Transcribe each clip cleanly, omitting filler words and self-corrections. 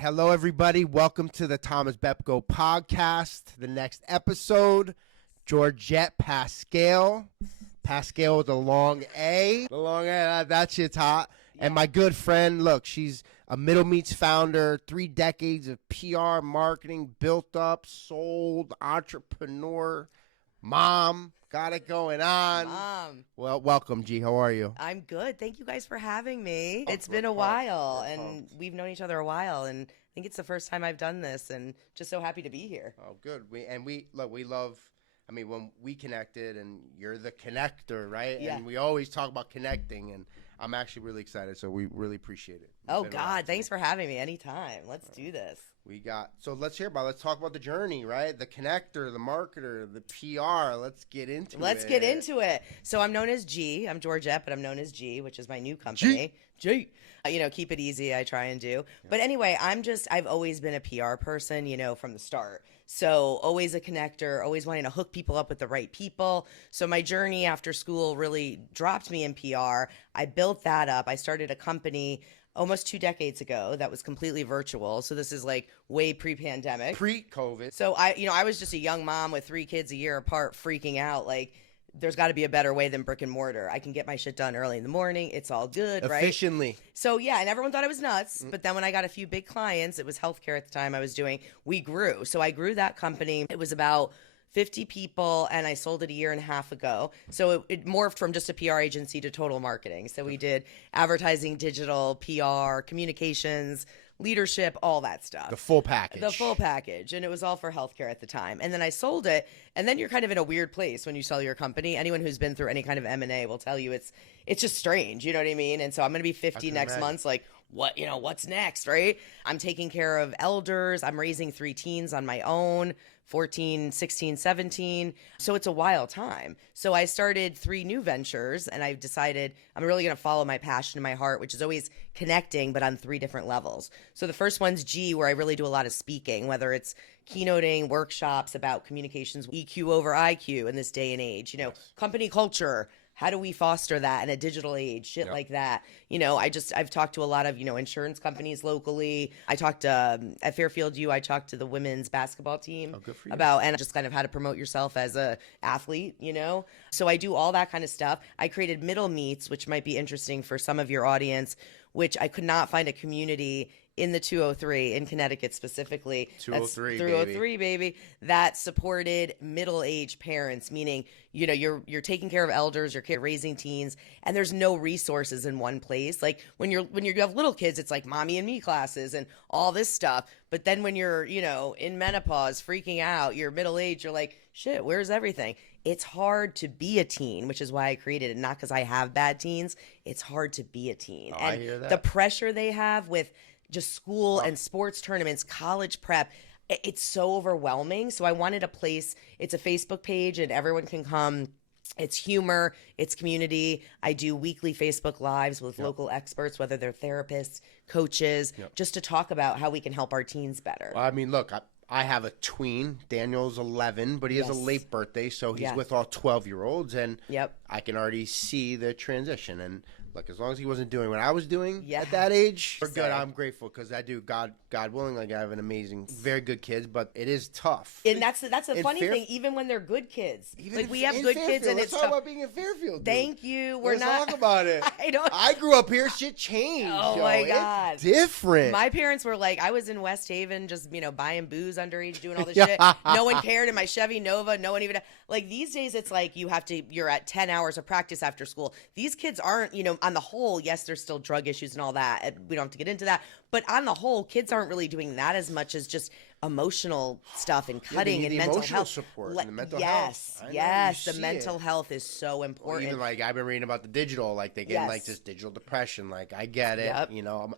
Hello, everybody. Welcome to the Thomas Bepko Podcast. The next episode, Georgette Pascale. Pascale with a long A. The long A, that shit's hot. Yeah. And my good friend, look, she's a Middle Meats founder, 3 decades of PR, marketing, built up, sold, entrepreneur, mom. Got it going on. Mom. Well, welcome, G. How are you? I'm good. Thank you guys for having me. It's been a while, and we've known each other a while, and I think it's the first time I've done this, and just so happy to be here. Oh, good. We love, I mean, when we connected, and you're the connector, right? Yeah. And we always talk about connecting, and I'm actually really excited, so we really appreciate it. Oh, God, thanks for having me. Anytime. Let's do this. Let's talk about the journey, right? The connector, the marketer, the PR. Let's get into it. Let's get into it. So I'm known as G. I'm Georgette, but I'm known as G, which is my new company. G. Keep it easy. I try and do. Yeah. But anyway, I've always been a PR person, from the start. So always a connector, always wanting to hook people up with the right people. So my journey after school really dropped me in PR. I built that up. I started a company almost 2 decades ago that was completely virtual. So this is like way pre-pandemic. Pre-COVID. So I was just a young mom with 3 kids a year apart freaking out like there's got to be a better way than brick and mortar. I can get my shit done early in the morning. It's all good, right? Efficiently. So yeah, and everyone thought I was nuts. But then when I got a few big clients, it was healthcare at the time I was doing, we grew. So I grew that company. It was about 50 people, and I sold it a year and a half ago. So it morphed from just a PR agency to total marketing. So we did advertising, digital, PR, communications, leadership, all that stuff. The full package. And it was all for healthcare at the time. And then I sold it, and then you're kind of in a weird place when you sell your company. Anyone who's been through any kind of M&A will tell you it's just strange, you know what I mean? And so I'm going to be 50 next month, like, what's next, right? I'm taking care of elders. I'm raising 3 teens on my own, 14, 16, 17. So it's a wild time. So I started 3 new ventures, and I've decided I'm really going to follow my passion and my heart, which is always connecting, but on 3 different levels. So the first one's G, where I really do a lot of speaking, whether it's keynoting, workshops about communications, EQ over IQ in this day and age, company culture. How do we foster that in a digital age? Shit like that. I've talked to a lot of, insurance companies locally. I talked at Fairfield U, I talked to the women's basketball team and just kind of how to promote yourself as a athlete, So I do all that kind of stuff. I created Middle Meats, which might be interesting for some of your audience, which I could not find a community in the 203 in Connecticut specifically. 203 baby, that supported middle-aged parents, meaning you're taking care of elders, you're raising teens, and there's no resources in one place. Like when you have little kids, it's like mommy and me classes and all this stuff. But then when you're in menopause, freaking out, you're middle-aged, you're like, shit, where's everything? It's hard to be a teen, which is why I created it. Not because I have bad teens. It's hard to be a teen. Oh, and I hear that. The pressure they have with just school and sports tournaments, college prep, it's so overwhelming. So I wanted a place, it's a Facebook page and everyone can come. It's humor, it's community. I do weekly Facebook Lives with local experts, whether they're therapists, coaches, just to talk about how we can help our teens better. Well, I mean, look, I have a tween. Daniel's 11, but he has a late birthday, so he's with all 12-year-olds, and I can already see the transition. And look, as long as he wasn't doing what I was doing at that age, we're good. I'm grateful because I do, God willing, like I have an amazing, very good kids, but it is tough. And that's the funny thing, even when they're good kids. Like we have good kids, and it's tough. Let's talk about being in Fairfield. Dude. Thank you. Let's talk about it. I grew up here. Shit changed. Oh my God. It's different. My parents were like, I was in West Haven just, buying booze underage, doing all this shit. No one cared in my Chevy Nova. No one even, like these days it's like you're at 10 hours of practice after school. These kids aren't, on the whole, yes, there's still drug issues and all that. And we don't have to get into that. But on the whole, kids aren't really doing that as much as just emotional stuff and cutting and mental health support and the mental health. Yes, the mental health is so important. Even like I've been reading about the digital, like they get like this digital depression. Like I get it,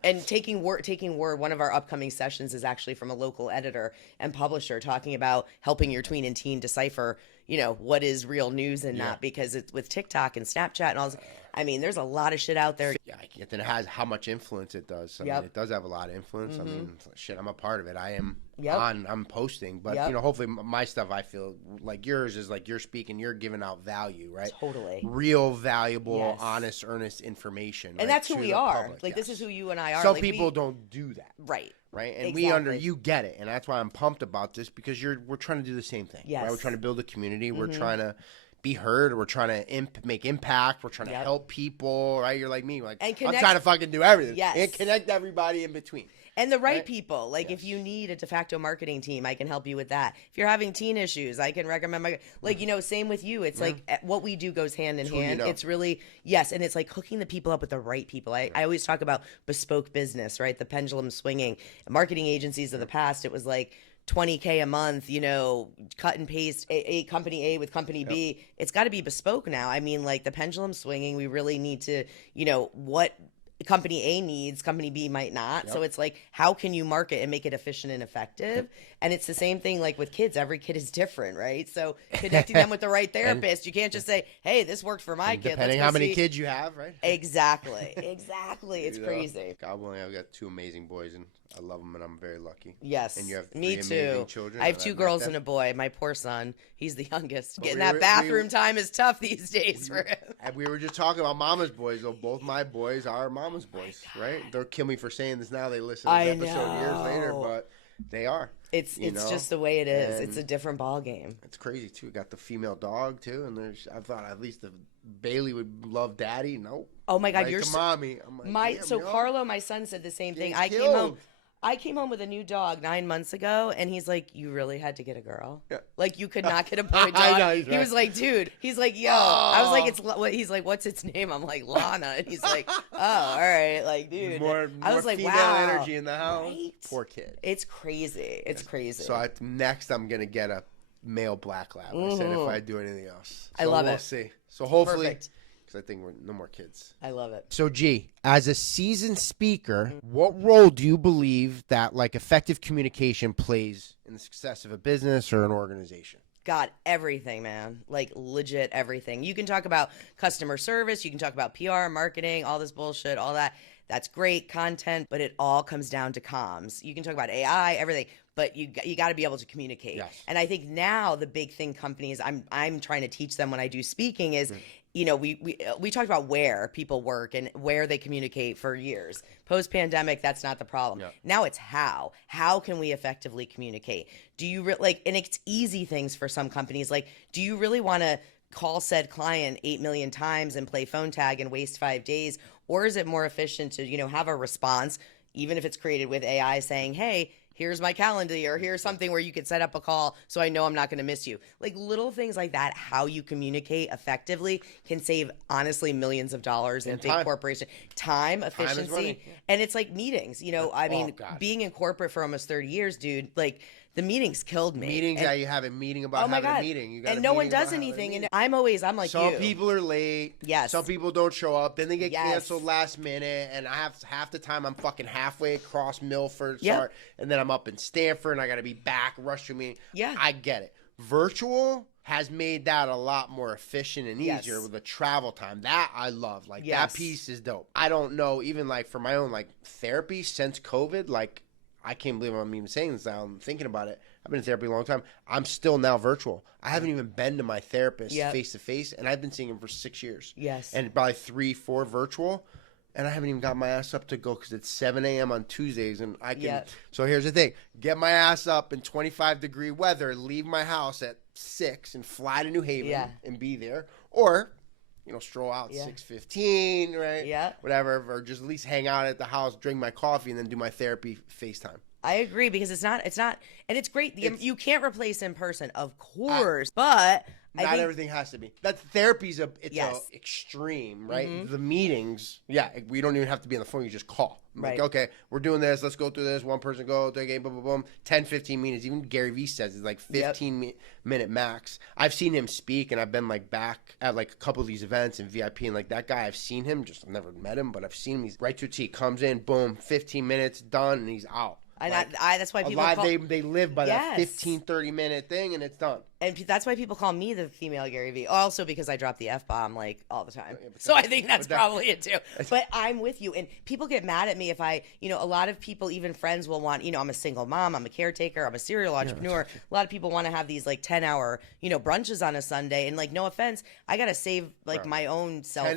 And taking word. One of our upcoming sessions is actually from a local editor and publisher talking about helping your tween and teen decipher, what is real news and not, because it's with TikTok and Snapchat and all this. I mean, there's a lot of shit out there. Yeah, it has how much influence it does. I mean, it does have a lot of influence. I mean, shit, I'm a part of it. I am I'm posting, but hopefully my stuff, I feel like yours is like you're speaking, you're giving out value, right? Totally. Real valuable, honest, earnest information. And that's who we are. Public, this is who you and I are. Some people don't do that. Right. right? And Exactly. you get it, and that's why I'm pumped about this, because we're trying to do the same thing. Yes. Right? We're trying to build a community. We're trying to be heard. We're trying to make impact. We're trying to help people, right? You're like me, like I'm trying to fucking do everything. Yes. And connect everybody in between. And the right people. Like, if you need a de facto marketing team, I can help you with that. If you're having teen issues, I can recommend same with you. It's like what we do goes hand in hand. It's really, and it's like hooking the people up with the right people. I always talk about bespoke business, right? The pendulum swinging. Marketing agencies of the past, it was like $20K a month, cut and paste a company A with company B. It's got to be bespoke now. I mean, like, the pendulum swinging, we really need to, what company A needs, company B might not. So it's like, how can you market and make it efficient and effective? And it's the same thing like with kids. Every kid is different, right? So connecting them with the right therapist. You can't just say, hey, this worked for my kid. Depending how many kids you have, right? Exactly. It's crazy. God willing, I've got 2 amazing boys, and I love them, and I'm very lucky. Yes. And you have 3 me amazing too. children. I have 2 girls and a boy. My poor son, he's the youngest. Getting that bathroom time is tough these days for him. And we were just talking about mama's boys, though. Both my boys are mama's boys, right? They'll kill me for saying this now. They listen to this episode years later, but they are. It's just the way it is. It's a different ball game. It's crazy too. We got the female dog too, and I thought at least the Bailey would love daddy. Nope. Oh my God, right you're to mommy. I'm like, Carlo, my son, said the same thing. I came home with a new dog 9 months ago, and he's like, "You really had to get a girl? Yeah. Like, you could not get a boy dog." I know, he was like, "Dude," he's like, "Yo," I was like, "He's like, what's its name?" I'm like, "Lana," and he's like, "Oh, all right, like, dude." I was like, female "Wow, energy in the house." Right? Poor kid. It's crazy. It's crazy. So next, I'm gonna get a male black lab. I said if I do anything else, I love it. We'll see. So hopefully. Perfect. I think we're no more kids. I love it. So, G, as a seasoned speaker, what role do you believe that effective communication plays in the success of a business or an organization? God, everything, man. Like, legit everything. You can talk about customer service. You can talk about PR, marketing, all this bullshit, all that. That's great content, but it all comes down to comms. You can talk about AI, everything, but you got to be able to communicate. Yes. And I think now the big thing companies, I'm trying to teach them when I do speaking is, we talked about where people work and where they communicate for years. Post-pandemic, that's not the problem. Yeah. Now it's how. How can we effectively communicate? Do you and it's easy things for some companies. Like, do you really want to call said client 8 million times and play phone tag and waste 5 days? Or is it more efficient to, have a response, even if it's created with AI, saying, hey, here's my calendar, or here's something where you could set up a call so I know I'm not going to miss you. Like, little things like that, how you communicate effectively can save, honestly, millions of dollars in big corporations. Time, efficiency. And it's like meetings. Being in corporate for almost 30 years, dude, like, the meetings killed me. You have a meeting about having a meeting. You got and no one does anything. And I'm like some people are late. Yes. Some people don't show up. Then they get canceled last minute. And I have half the time I'm fucking halfway across Milford. Yep. And then I'm up in Stanford and I got to be back, rush to me. Yeah. I get it. Virtual has made that a lot more efficient and easier with the travel time. That I love. Like, that piece is dope. I don't know, even for my own therapy since COVID, I can't believe I'm even saying this now. I'm thinking about it. I've been in therapy a long time. I'm still now virtual. I haven't even been to my therapist face to face, and I've been seeing him for 6 years. Yes. And probably 3, 4 virtual, and I haven't even got my ass up to go because it's 7 a.m. on Tuesdays, and I can. Yep. So here's the thing: get my ass up in 25-degree weather, leave my house at 6, and fly to New Haven and be there, or stroll out 6:15, right? Yeah. Whatever, or just at least hang out at the house, drink my coffee, and then do my therapy FaceTime. I agree, because it's not, and it's great. You can't replace in person, of course, but I think everything has to be. That therapy's a extreme, right? Mm-hmm. The meetings, we don't even have to be on the phone. You just call. Right. Like, okay, we're doing this. Let's go through this. One person go, okay, boom, boom, boom. 10, 15 minutes. Even Gary Vee says it's like 15-minute max. I've seen him speak, and I've been back at a couple of these events and VIP, and that guy, I've seen him. I've never met him, but I've seen him. He's right to a T. Comes in, boom, 15 minutes, done, and he's out. And that's why people they live by that 15, 30-minute thing, and it's done. And that's why people call me the female Gary Vee. Also because I drop the F-bomb like all the time. So I think that's probably it too. But I'm with you. And people get mad at me if I, a lot of people, even friends will want, I'm a single mom, I'm a caretaker, I'm a serial entrepreneur. A lot of people want to have these like 10-hour, brunches on a Sunday. And like, no offense, I got to save like my own self-care.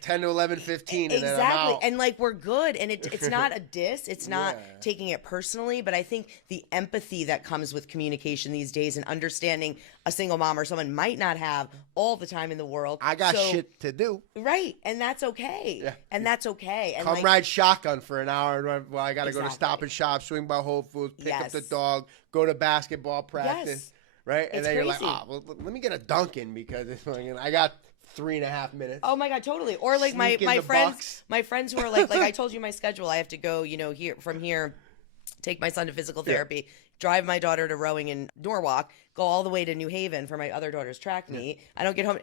10 to 11, 15, and exactly. then I'm out. And like, we're good. And it's not a diss. It's not taking it personally. But I think the empathy that comes with communication these days and understanding a single mom or someone might not have all the time in the world. I got shit to do. Right. And that's okay. Yeah. And that's okay. And come ride shotgun for an hour. Well, I got to go to Stop and Shop, swing by Whole Foods, pick up the dog, go to basketball practice. Yes. Right. And it's then crazy. You're like, well, let me get a Dunkin' because it's like, I got 3.5 minutes. Oh my God, totally. Or like my friends who are like I told you my schedule. I have to go, here, take my son to physical therapy, drive my daughter to rowing in Norwalk, go all the way to New Haven for my other daughter's track meet. I don't get home.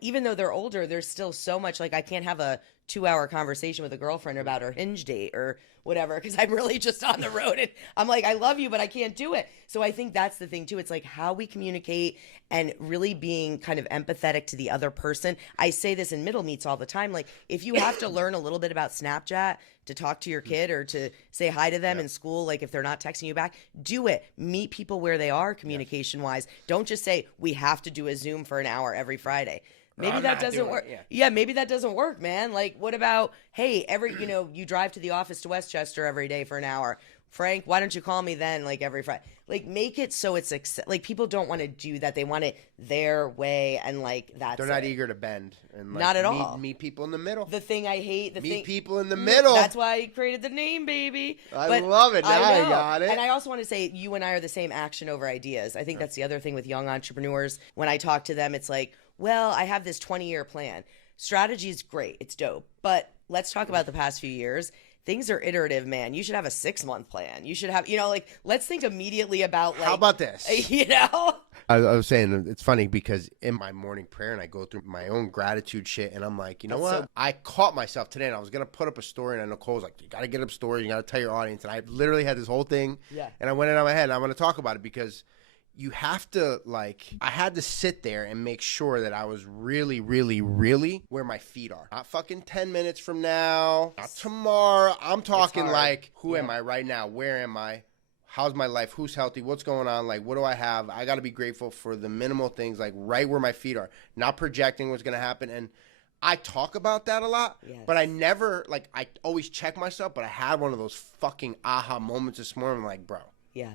Even though they're older, there's still so much, like I can't have a 2-hour conversation with a girlfriend about her hinge date or whatever, because I'm really just on the road and I'm like, I love you, but I can't do it. So I think that's the thing too. It's like how we communicate and really being kind of empathetic to the other person. I say this in middle meets all the time. Like if you have to learn a little bit about Snapchat to talk to your kid or to say hi to them in school, like if they're not texting you back, do it. Meet people where they are communication wise. Don't just say we have to do a Zoom for an hour every Friday. Maybe that doesn't work. Yeah, maybe that doesn't work, man. Like, what about, hey, you drive to the office to Westchester every day for an hour. Frank, why don't you call me then, like, every Friday? Like, make it so it's, like, people don't want to do that. They want it their way, and, like, that's They're not eager to bend. And, like, not at all. Meet people in the middle. The thing I hate, meet people in the middle. That's why I created the name, baby. I love it. Now I got it. And I also want to say, you and I are the same action over ideas. I think that's the other thing with young entrepreneurs. When I talk to them, it's like, well, I have this 20-year plan. Strategy is great. It's dope. But let's talk about the past few years. Things are iterative, man. You should have a 6-month plan. You should have, let's think immediately about, like. How about this? I was saying, it's funny because in my morning prayer and I go through my own gratitude shit and I'm like, what? I caught myself today and I was going to put up a story and Nicole's like, you got to get up stories. You got to tell your audience. And I literally had this whole thing. Yeah. And I went in on my head and I want to talk about it because you have to, I had to sit there and make sure that I was really, really, really where my feet are. Not fucking 10 minutes from now, not tomorrow. I'm talking who am I right now? Where am I? How's my life? Who's healthy? What's going on? Like, what do I have? I got to be grateful for the minimal things, like right where my feet are, not projecting what's going to happen. And I talk about that a lot, but I never, I always check myself, but I had one of those fucking aha moments this morning. I'm like, bro. Yeah.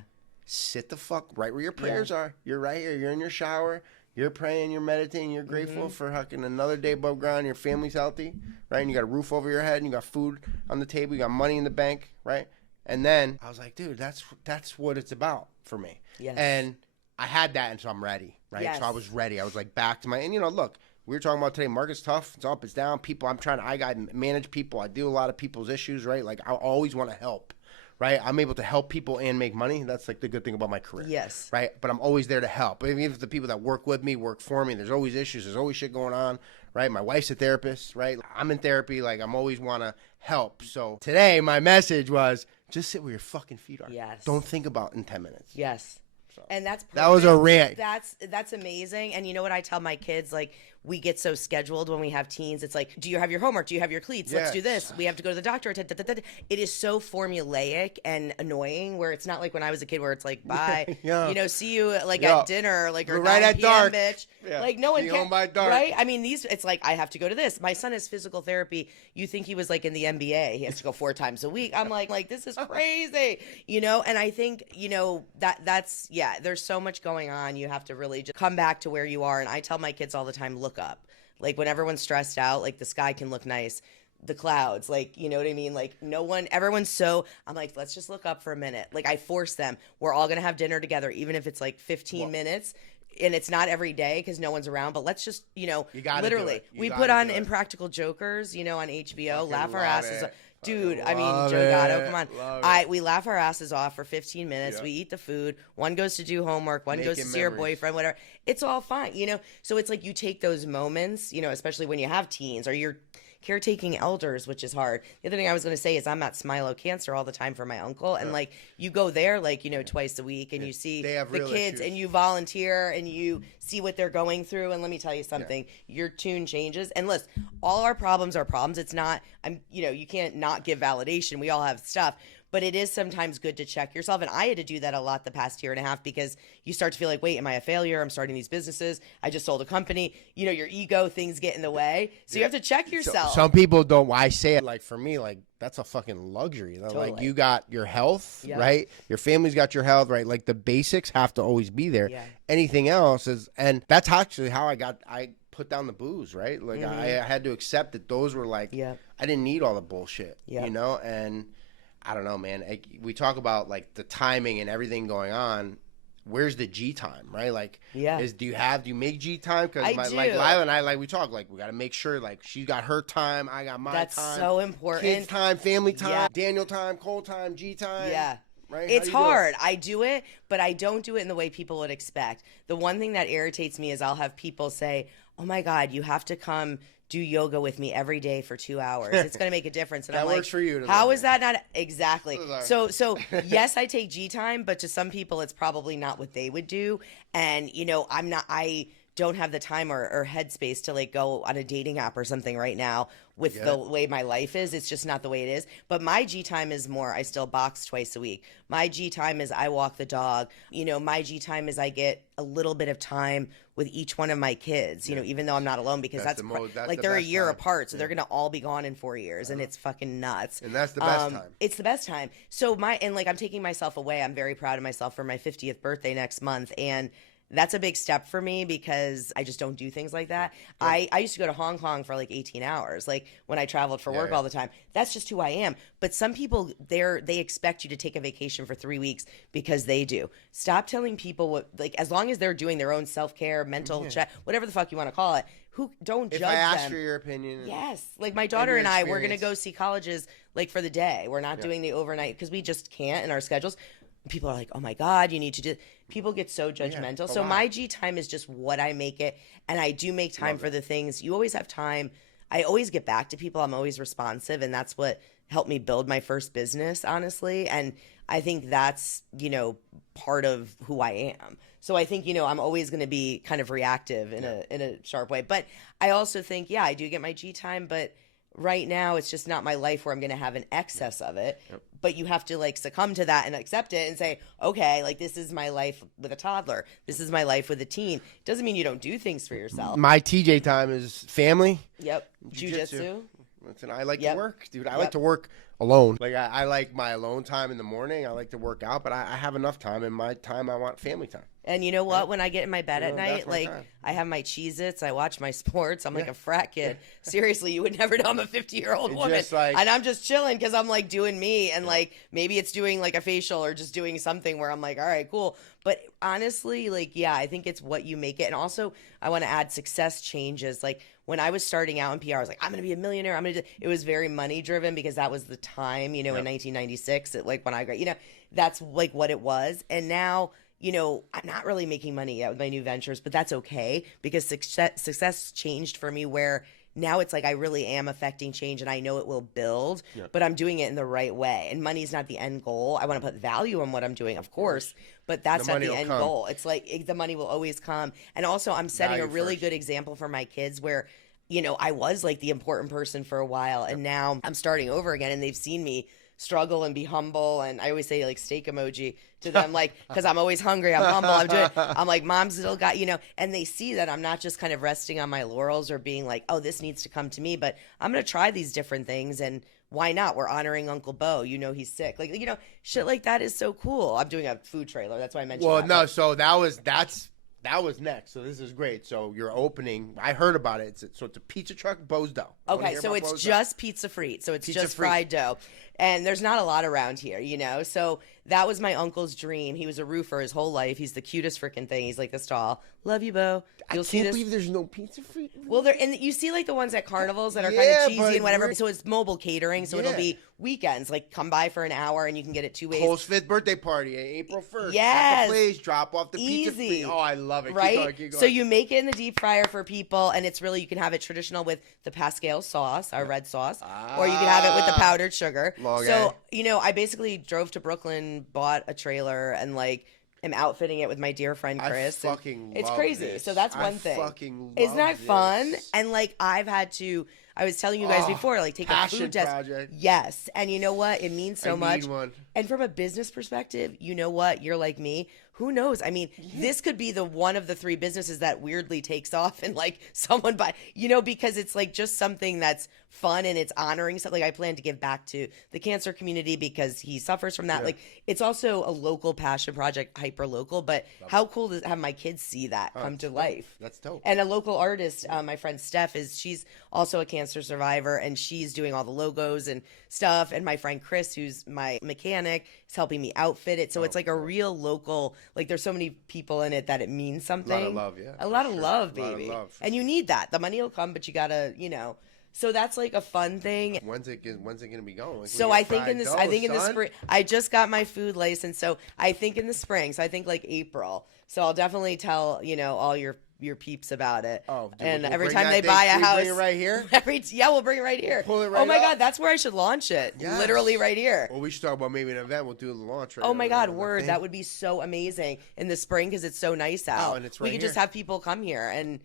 Sit the fuck right where your prayers are. You're right here. You're in your shower. You're praying. You're meditating. You're grateful for fucking another day above ground. Your family's healthy, right? And you got a roof over your head. And you got food on the table. You got money in the bank, right? And then I was like, dude, that's what it's about for me. Yes. And I had that, and so I'm ready, right? Yes. So I was ready. I was like back to my, and look, we were talking about today, market's tough. It's up, it's down. People, I got to manage people. I deal with a lot of people's issues, right? Like I always want to help. Right, I'm able to help people and make money. That's like the good thing about my career. Yes. Right, but I'm always there to help. Even if the people that work with me work for me, there's always issues. There's always shit going on. Right, my wife's a therapist. Right, I'm in therapy. Like I'm always want to help. So today, my message was just sit where your fucking feet are. Yes. Don't think about in 10 minutes. Yes. So, and that's perfect. That was a rant. That's amazing. And you know what I tell my kids? Like we get so scheduled when we have teens. It's like, do you have your homework? Do you have your cleats? Yes. Let's do this. We have to go to the doctor. It is so formulaic and annoying where it's not like when I was a kid where it's like, bye, see you at dinner, or right 9 at PM, bitch. Yeah. Like no one can, by dark. Right? I mean, it's like, I have to go to this. My son has physical therapy. You think he was like in the NBA. He has to go 4 times a week. I'm like, this is crazy, and I think, that's, there's so much going on. You have to really just come back to where you are. And I tell my kids all the time, look up. Like when everyone's stressed out, like the sky can look nice, the clouds, like, you know what I mean? Like everyone's so, I'm like, let's just look up for a minute. Like I force them, we're all going to have dinner together, even if it's like 15 minutes. And it's not every day because no one's around, but let's just, literally, we put on Impractical Jokers, on HBO, laugh our asses off. Dude, I mean, Joe Gatto, come on. We laugh our asses off for 15 minutes. Yeah. We eat the food. One goes to do homework. One goes to see her boyfriend, whatever. It's all fine, So it's like you take those moments, especially when you have teens or you're caretaking elders, which is hard. The other thing I was going to say is I'm at Smilo Cancer all the time for my uncle. And like you go there like, twice a week and you see the kids and you volunteer and you see what they're going through. And let me tell you something, your tune changes. And listen, all our problems are problems. It's not, you can't not give validation. We all have stuff. But it is sometimes good to check yourself. And I had to do that a lot the past year and a half because you start to feel like, wait, am I a failure? I'm starting these businesses. I just sold a company. Your ego, things get in the way. So you have to check yourself. Some people don't. Why say it? Like for me, like that's a fucking luxury. Totally. Like you got your health, right? Your family's got your health, right? Like the basics have to always be there. Yeah. Anything else is, and that's actually how I put down the booze, right? Like I had to accept that those were like, I didn't need all the bullshit, and I don't know, man. We talk about like the timing and everything going on. Where's the G time, right? Like, do you make G time? Because like Lila and I, we talk, like we got to make sure, like she got her time, I got my time. That's so important. Kids time, family time, Daniel time, Cole time, G time. Yeah. Right? It's hard. I do it, but I don't do it in the way people would expect. The one thing that irritates me is I'll have people say, "Oh my God, you have to come do yoga with me every day for 2 hours. It's going to make a difference." And that I'm works like, for you. How is that not exactly? So yes, I take G time, but to some people, it's probably not what they would do. And I don't have the time or headspace to like go on a dating app or something right now with the way my life is. It's just not the way it is. But my G time is more, I still box twice a week. My G time is I walk the dog. My G time is I get a little bit of time with each one of my kids, even though I'm not alone, because that's like they're a year apart. So they're going to all be gone in 4 years and it's fucking nuts. And that's the best time. It's the best time. So I'm taking myself away. I'm very proud of myself for my 50th birthday next month. And that's a big step for me because I just don't do things like that. Yeah. I used to go to Hong Kong for like 18 hours, like when I traveled for work all the time. That's just who I am. But some people, they expect you to take a vacation for 3 weeks because they do. Stop telling people what, like, as long as they're doing their own self-care, mental check, whatever the fuck you want to call it, don't judge them. If I ask for your opinion. Yes. Like my daughter and I, we're going to go see colleges like for the day. We're not doing the overnight because we just can't in our schedules. People are like, "Oh my God, you need to do." People get so judgmental. So my G time is just what I make it, and I do make time for the things. You always have time. I always get back to people. I'm always responsive, and that's what helped me build my first business, honestly. And I think that's part of who I am. So I think I'm always going to be kind of reactive in a sharp way. But I also think I do get my G time, but right now it's just not my life where I'm going to have an excess of it. But you have to like succumb to that and accept it and say, okay, like this is my life with a toddler. This is my life with a teen. Doesn't mean you don't do things for yourself. My TJ time is family. Yep. Jiu-jitsu. Listen, I like to work, dude. I like to work alone. Like I like my alone time in the morning. I like to work out, but I have enough time. In my time, I want family time. And you know what? When I get in my bed at night, like I have my Cheez-Its, I watch my sports. I'm like a frat kid. Seriously, you would never know I'm a 50-year-old woman. And I'm just chilling because I'm like doing me. And like maybe it's doing like a facial or just doing something where I'm like, all right, cool. But honestly, like, I think it's what you make it. And also, I want to add success changes. Like when I was starting out in PR, I was like, I'm going to be a millionaire. It was very money driven because that was the time, in 1996, like when I got, that's like what it was. And now, I'm not really making money yet with my new ventures, but that's okay because success changed for me where now it's like I really am affecting change and I know it will build, but I'm doing it in the right way. And money's not the end goal. I want to put value on what I'm doing, of course, but that's not the end goal. It's like the money will always come. And also I'm setting a really good example for my kids where, I was like the important person for a while and now I'm starting over again and they've seen me struggle and be humble. And I always say like steak emoji to them, like, cause I'm always hungry. I'm humble. I'm like, mom's little guy, and they see that I'm not just kind of resting on my laurels or being like, oh, this needs to come to me, but I'm going to try these different things. And why not? We're honoring Uncle Bo. He's sick. Like, shit like that is so cool. I'm doing a food trailer. That's why I mentioned that. Well, no. So that was next. So this is great. So you're opening. I heard about it. It's a pizza truck, Bozo. Okay, so it's just pizza frite. So it's just fried dough. And there's not a lot around here, you know? So that was my uncle's dream. He was a roofer his whole life. He's the cutest freaking thing. He's like this tall. Love you, Bo. I can't believe there's no pizza free. Well, and you see like the ones at carnivals that are kind of cheesy and whatever. So it's mobile catering. So it'll be weekends. Like come by for an hour and you can get it 2 ways. Cole's 5th birthday party, April 1st. Yes. At the place, drop off the Easy. pizza free. Oh, I love it. Right? Keep going. So you make it in the deep fryer for people, and it's really, you can have it traditional with the Pascale sauce, our red sauce, or you can have it with the powdered sugar. So, you know, I basically drove to Brooklyn, bought a trailer, and like am outfitting it with my dear friend Chris. It's crazy. This. So that's one thing. Isn't that fun? And like I was telling you guys before, like take a food test. Project. Yes. And you know what? It means so much. Need one. And from a business perspective, you know what? You're like me. Who knows? I mean, this could be the one of the 3 businesses that weirdly takes off and like someone buy, you know, because it's like just something that's fun and it's honoring something. I plan to give back to the cancer community because he suffers from that. Like it's also a local passion project, hyper local, but how cool to have my kids see that come to life. That's dope. And a local artist, my friend Steph she's also a cancer survivor and she's doing all the logos and stuff. And my friend Chris, who's my mechanic, is helping me outfit it. So it's like a real local, like there's so many people in it that it means something. A lot of love, yeah. A lot of love, baby. And you need that. The money will come, but you gotta, you know. So that's like a fun thing. When's it gonna be going? Like so I think in the spring. I just got my food license, so I think in the spring. So I think like April. So I'll definitely tell all your peeps about it. Oh, and every time they buy a house, bring it right here. We'll bring it right here. Pull it right. Oh my up. God, that's where I should launch it. Yes. Literally right here. Well, we should talk about maybe an event. We'll do the launch. Right. Oh my God, word! That would be so amazing in the spring because it's so nice out. Oh, and it's right we could just have people come here and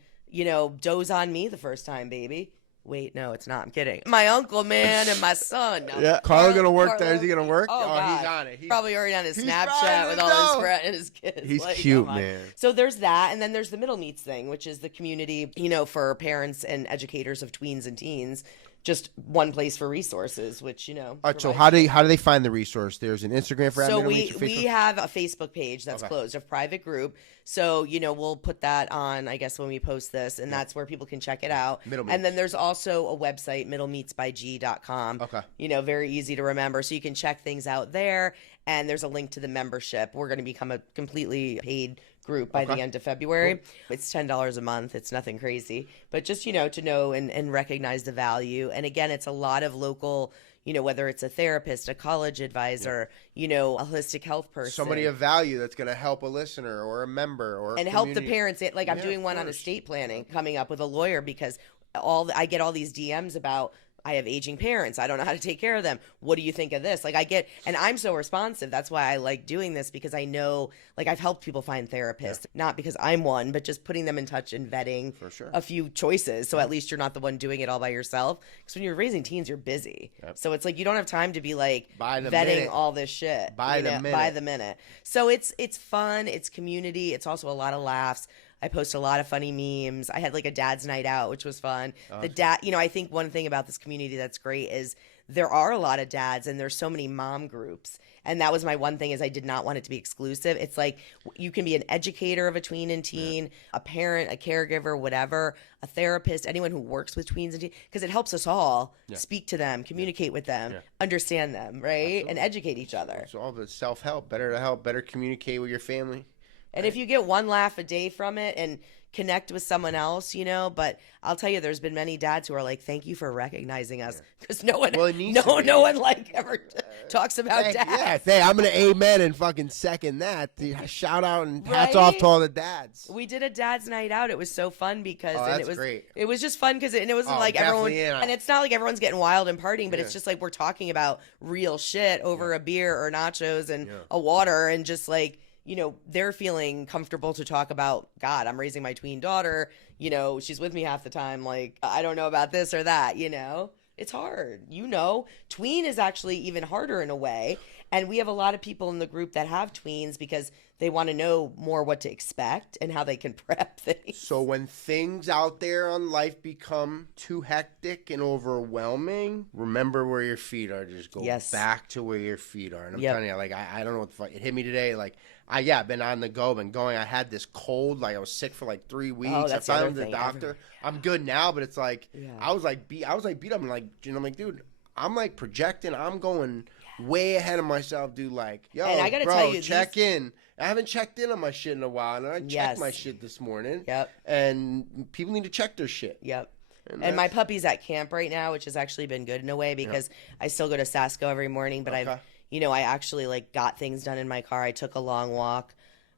doze on me the first time, baby. Wait, no, it's not. I'm kidding. My uncle, man, and my son. No. Yeah, Carlo gonna work there. Is he gonna work? Oh, God. He's on it. He's probably already on his Snapchat with all his friends and his kids. He's cute, man. So there's that, and then there's the Middle Meets thing, which is the community, for parents and educators of tweens and teens. Just one place for resources, which All right, so how do they find the resource? There's an Instagram for so we have a Facebook page that's closed, a private group. So we'll put that on, I guess, when we post this, and that's where people can check it out. And then there's also a website, middlemeetsbyg.com. Okay. Very easy to remember, so you can check things out there. And there's a link to the membership. We're going to become a completely paid group by the end of February. Cool. It's $10 a month. It's nothing crazy, but just, to know and recognize the value. And again, it's a lot of local, whether it's a therapist, a college advisor, a holistic health person. Somebody of value that's going to help a listener or a member or and help the parents. I'm doing one on estate planning coming up with a lawyer because I get all these DMs about, I have aging parents. I don't know how to take care of them. What do you think of this? And I'm so responsive. That's why I like doing this because I know, I've helped people find therapists, not because I'm one, but just putting them in touch and vetting a few choices. So at least you're not the one doing it all by yourself. Because when you're raising teens, you're busy. Yep. So it's you don't have time to be vetting all this shit. By the minute. So it's fun. It's community. It's also a lot of laughs. I post a lot of funny memes. I had a dad's night out, which was fun. I think one thing about this community that's great is there are a lot of dads and there's so many mom groups. And that was my one thing is I did not want it to be exclusive. It's you can be an educator of a tween and teen, a parent, a caregiver, whatever, a therapist, anyone who works with tweens and teens, because it helps us all speak to them, communicate with them, understand them, right? Absolutely. And educate each other. It's all the self-help, better to help, better communicate with your family. And if you get one laugh a day from it and connect with someone else, but I'll tell you, there's been many dads who are like, thank you for recognizing us. Because no one ever talks about dads. Yeah, I'm going to amen and fucking second that. Shout out and hats off to all the dads. We did a dad's night out. It was so fun because great. It was just fun because it wasn't everyone, and it's not like everyone's getting wild and partying, but it's just we're talking about real shit over a beer or nachos and a water and just they're feeling comfortable to talk about, God, I'm raising my tween daughter. She's with me half the time. I don't know about this or that, It's hard. Tween is actually even harder in a way. And we have a lot of people in the group that have tweens because they want to know more what to expect and how they can prep things. So when things out there on life become too hectic and overwhelming, remember where your feet are. Just go back to where your feet are. And I'm telling you, I don't know what the fuck. It hit me today. I've been on the go, been going. I had this cold. I was sick for 3 weeks. That's I found the doctor. I'm good now, but it's I was beat up. I'm like, dude, I'm like projecting. I'm going way ahead of myself, dude. Like, yo, and I gotta bro, tell you, check in. I haven't checked in on my shit in a while, and I checked my shit this morning. Yep. And people need to check their shit. Yep. And my puppy's at camp right now, which has actually been good in a way because I still go to Sasko every morning, but I actually like got things done in my car. I took a long walk,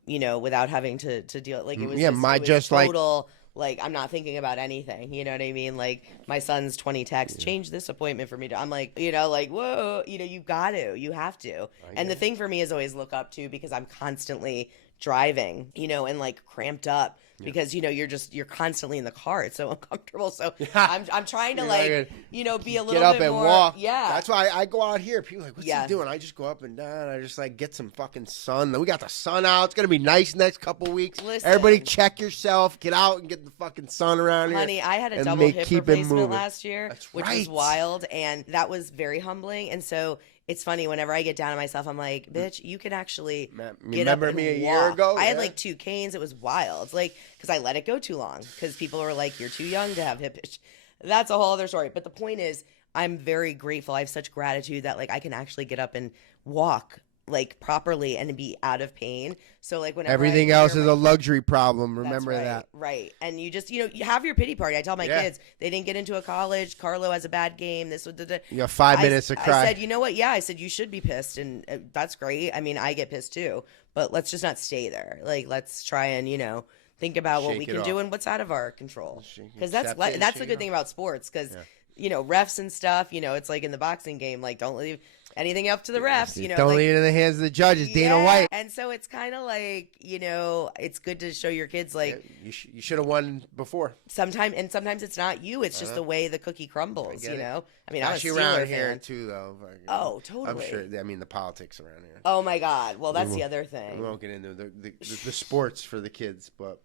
without having to deal. Like it was total. Like, I'm not thinking about anything, you know what I mean? Like, my son's 20 texts, change this appointment for me. I'm like, whoa, you have to. And the thing for me is always look up to, because I'm constantly driving, and like cramped up. Because you're constantly in the car. It's so uncomfortable. So I'm trying to be a little bit more. Get up and walk. Yeah, that's why I go out here. People are like, what's he doing? I just go up and down. I just like get some fucking sun. We got the sun out. It's gonna be nice next couple weeks. Listen, everybody, check yourself. Get out and get the fucking sun around here. Honey, I had a double hip replacement last year, which was wild, and that was very humbling. And so it's funny, whenever I get down on myself, I'm like, bitch, you can actually get up and me a walk. year ago? I had like 2 canes. It was wild. It's like, because I let it go too long. Because people were like, you're too young to have hip issues. That's a whole other story. But the point is, I'm very grateful. I have such gratitude that like I can actually get up and walk like properly and be out of pain. So like whenever everything else is a luxury problem. Remember that. Right. And you just, you have your pity party. I tell my kids, they didn't get into a college. Carlo has a bad game. This was you got 5 minutes to cry. I said, you know what? Yeah. I said, you should be pissed. And that's great. I mean, I get pissed too, but let's just not stay there. Like, let's try and, think about what we can do and what's out of our control. Because that's the good thing about sports. Because, refs and stuff, it's like in the boxing game, like don't leave anything up to the refs, Don't leave it in the hands of the judges, Dana White. And so it's kind of like, it's good to show your kids like you should have won before. Sometimes it's not you. It's just the way the cookie crumbles. I mean, I'm actually around here too, though. Oh, totally. I'm sure. I mean, the politics around here. Oh my God. Well, that's the other thing. We won't get into the sports for the kids, but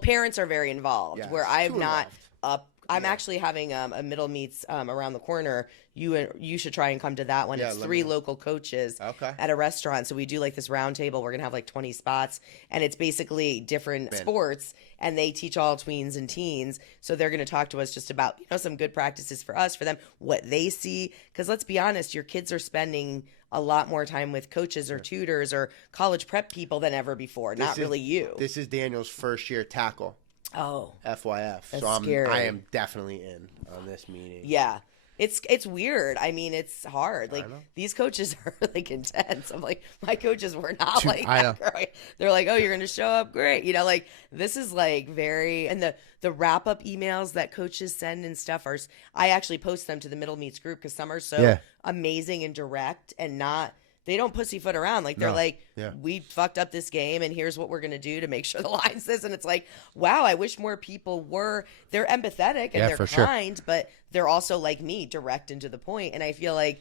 parents are very involved. Yeah, where I'm not up. I'm actually having a middle meets around the corner. You should try and come to that one. It's 3 local coaches at a restaurant. So we do like this round table. We're going to have like 20 spots. And it's basically different sports. And they teach all tweens and teens. So they're going to talk to us just about, some good practices for us, for them, what they see. Because let's be honest, your kids are spending a lot more time with coaches or tutors or college prep people than ever before. Not really you. This is Daniel's first year tackle. Oh, FYF. That's so scary. I am definitely in on this meeting. Yeah. It's weird. I mean, it's hard. Like, these coaches are like intense. I'm like, my coaches were not like that. They're like, oh, you're going to show up? Great. Like, this is like very, and the wrap up emails that coaches send and stuff I actually post them to the Middle Meets group because some are so amazing and direct and they don't pussyfoot around. Like, they're like, we fucked up this game and here's what we're going to do to make sure the line's this. And it's like, wow, I wish more people they're empathetic and they're kind, but they're also like me, direct and to the point. And I feel like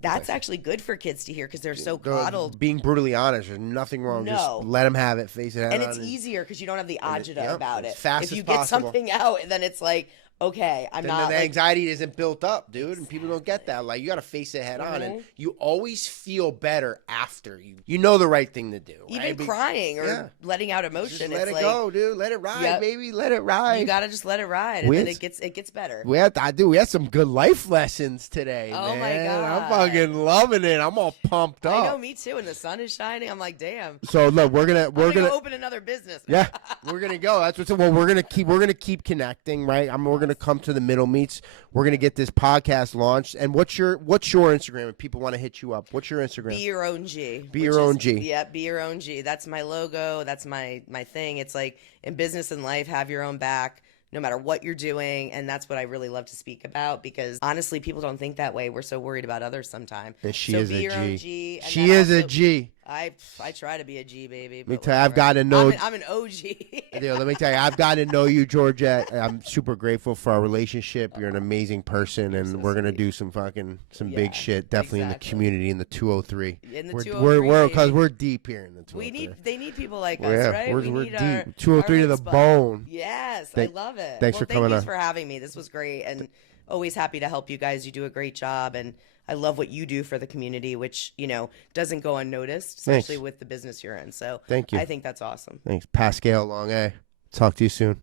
that's actually good for kids to hear because they're so coddled. Being brutally honest, there's nothing wrong. Just let them have it, face it head on. And it's easier because you don't have the agita about it. Fast if you as get possible. something out, then it's like, okay, I'm not. The anxiety isn't built up, dude, and people don't get that. Like, you got to face it head on, and you always feel better after you know the right thing to do. Even crying or letting out emotion, just let it go, dude. Let it ride, baby. Let it ride. You gotta just let it ride, and then it gets better. We had some good life lessons today. Oh man. my God, I'm fucking loving it. I'm all pumped up. I know, me too. And the sun is shining. I'm like, damn. So look, we're gonna open another business. Yeah, we're gonna go. That's what's. Well, we're gonna keep connecting, right? We're gonna come to the middle meets. We're gonna get this podcast launched. And what's your Instagram? If people want to hit you up, what's your Instagram? Be your own G. Be your own G. Yeah, be your own G. That's my logo. That's my thing. It's like in business and life, have your own back, no matter what you're doing. And that's what I really love to speak about because honestly, people don't think that way. We're so worried about others sometimes. And she is a G. Own G. She is a G. I try to be a G, baby. Let me tell you, I've gotten to know. I'm an OG. Dude, let me tell you, I've gotten to know you, Georgette. I'm super grateful for our relationship. You're an amazing person, and we're gonna do some big shit, definitely in the community in the 203. In the 203, because we're deep here in the 203. They need people like us, right? We're deep. 203 to the bone. Yes, I love it. Thanks for coming on. Thanks for having me. This was great, and always happy to help you guys. You do a great job, and I love what you do for the community, which, doesn't go unnoticed, especially with the business you're in. So thank you. I think that's awesome. Thanks. Pascale, long A. Talk to you soon.